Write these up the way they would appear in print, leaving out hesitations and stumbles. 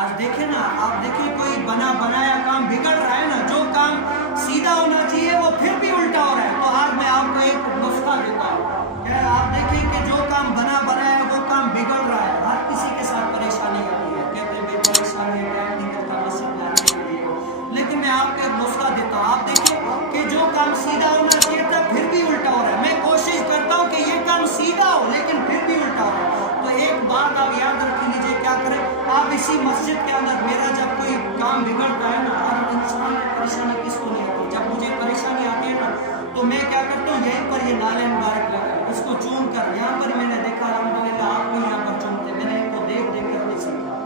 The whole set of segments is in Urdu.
آج دیکھیں نا، آپ دیکھیں کوئی بنا بنایا کام بگڑ رہا ہے نا، جو کام سیدھا ہونا چاہیے وہ پھر بھی الٹا ہو رہا ہے. تو آج میں آپ کو ایک نسخہ دیتا ہوں کہ آپ دیکھیں کہ جو کام بنا بنایا ہے وہ کام بگڑ رہا ہے. ہر کسی کے ساتھ پریشانی ہوتی ہے، کہتے ہیں بے پریشانی نہیں کرتا مسجد میں آنے کے لیے. لیکن میں آپ کو ایک نسخہ دیتا ہوں. آپ دیکھیں کہ جو کام سیدھا ہونا چاہیے تھا پھر بھی الٹا ہو رہا ہے. میں کوشش کرتا ہوں کہ یہ کام سیدھا ہو لیکن پھر بھی الٹا ہو رہا ہے. تو ایک بات آپ یاد رکھ لیجیے، کیا کریں آپ اسی مسجد کے اندر، میرا جب کوئی کام بگڑتا ہے نا، ہر انسان پریشانی کس کو نہیں آتی، جب مجھے پریشانی آتی ہے نا تو میں کیا کرتا ہوں، یہیں پر یہ نالے مبارک لگا اس کو چوم کر، یہاں پر میں نے دیکھا الحمدللہ آپ کو یہاں پر چومتے، میں نے ان کو دیکھ دیکھ کر نہیں سیکھا،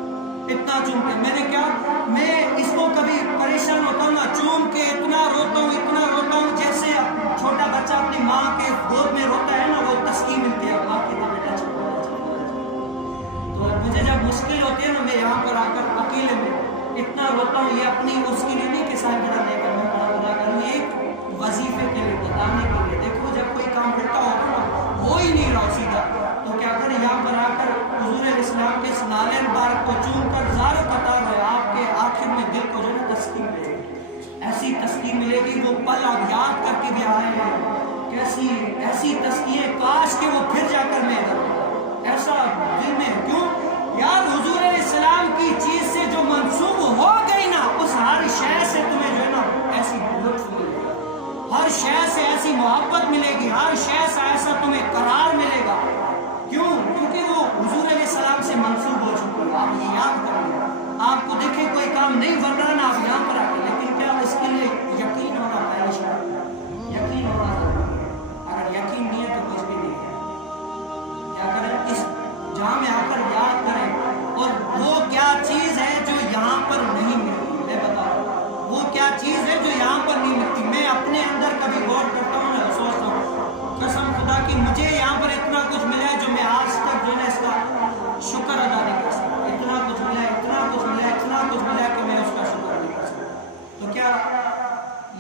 اتنا چومتے. میں نے کیا، میں اس کو کبھی پریشان ہوتا ہوں نا، چوم کے اتنا روتا ہوں جیسے چھوٹا بچہ اپنی ماں کے گود میں روتا ہے نا، وہ تسکین ملتی ہے، ماں کی بیٹا چھوٹا. تو مجھے جب مشکل ہوتی ہے نا، میں یہاں پر آ کر اکیلے میں اتنا روتا ہوں. یہ اپنی اس کے لیے نہیں کہ صاحب بڑا نہیں کرنا بڑا کروں، یہ ایک وظیفے کے لیے بتانے کے لیے. دیکھو جب کوئی کام الٹا ہوگا نا، ہو ہی نہیں رہا سیدھا، تو کیا کریں یہاں پر آ کر حضور اسلام کے اس نالے مبارک کو چوم کر زارو قطار ہے، آپ کے آخر میں دل کو جو ہے نا تسکین ملے گی، ایسی تسکین ملے گی. وہ پل آپ یاد کر کے بھی آئے ہیں، کیسی ایسی تسکین، کاش کہ وہ پھر جا کر میں ایسا دل میں. کیوں یار، حضور اسلام کی چیز سے جو منسوب ہو گئی نا، اس ہر شے سے تمہیں جو ہے نا ایسی لطف ملے گا، ہر شے سے ایسی محبت ملے گی، ہر شے سے ایسا تمہیں قرار ملے گا. کیوں؟ کیونکہ وہ حضور علیہ السلام سے منسوب ہو چکی ہے. آپ یہ یاد کریں، آپ کو دیکھیں کوئی کام نہیں بن رہا نا، آپ یہاں پر آ کے، لیکن کیا اس کے لیے یقین ہونا پہلے، یقین ہونا ضروری ہے. اگر یقین نہیں ہے تو کچھ بھی نہیں ہے. کیا کریں، اس جہاں میں آ کر یاد کریں، اور وہ کیا چیز ہے جو یہاں پر نہیں ملتی. میں بتاؤں وہ کیا چیز ہے جو یہاں پر نہیں ملتی. میں اپنے اندر کبھی غور کرتا ہوں نا، سوچتا ہوں قسم خدا کی مجھے یہاں پر اتنا کچھ ملا ہے جو میں آج تک جو ہے اس کا شکر ادا نہیں کر سکتا. اتنا کچھ ملا ہے، اتنا کچھ ملا ہے، اتنا کچھ ملا ہے کہ میں اس کا شکر نہیں کر سکتا. تو کیا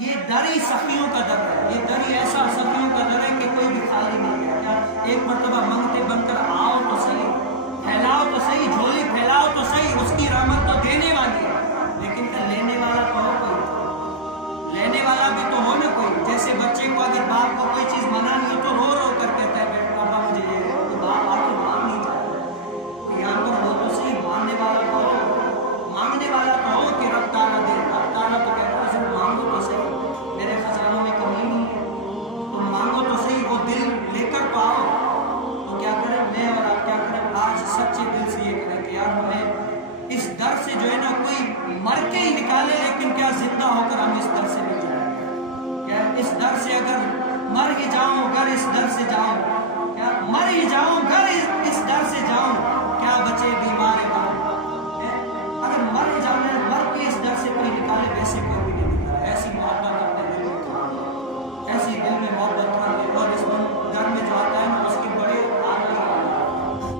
یہ در ہی سخیوں کا در ہے، یہ در ہی ایسا سخیوں کا در ہے کہ کوئی بھی خالی نہیں ہے. کیا ایک مرتبہ منگتے بن کر آؤ تو صحیح، پھیلاؤ تو صحیح، جھولی پھیلاؤ تو صحیح. اس کی رحمت تو دینے والی ہے، لیکن کیا لینے والا تو ہو کوئی، لینے والا بھی تو ہو نا کوئی. جیسے بچے کو اگر باپ کو کوئی چیز منع نہیں ہو تو رو رو کر کہتا ہے بیٹا ابا مجھے یہ، تو باپ آ کے مان نہیں جاتا. یہاں پر ہو تو صحیح، ماننے والا تو ہو، مانگنے والا تو ہو کہ رب تعالیٰ دے. رب تعالیٰ تو کہتا ہے صرف مانگو تو صحیح، میرے خزانوں میں کمی نہیں ہے، تم مانگو تو صحیح، وہ دل لے کر تو آؤ. تو کیا کریں میں اور آپ، کیا کریں آج سچے دل سے یہ کریں کہ یار ہمیں اس در سے جو ہے نا کوئی مر کے ہی نکالے، لیکن کیا زندہ ہو کر ہم اس در سے نہیں جائیں. کیا اس در سے اگر مر ہی جاؤں، اگر اس در سے جاؤں، کیا مر ہی جاؤں، اگر اس در سے جاؤں،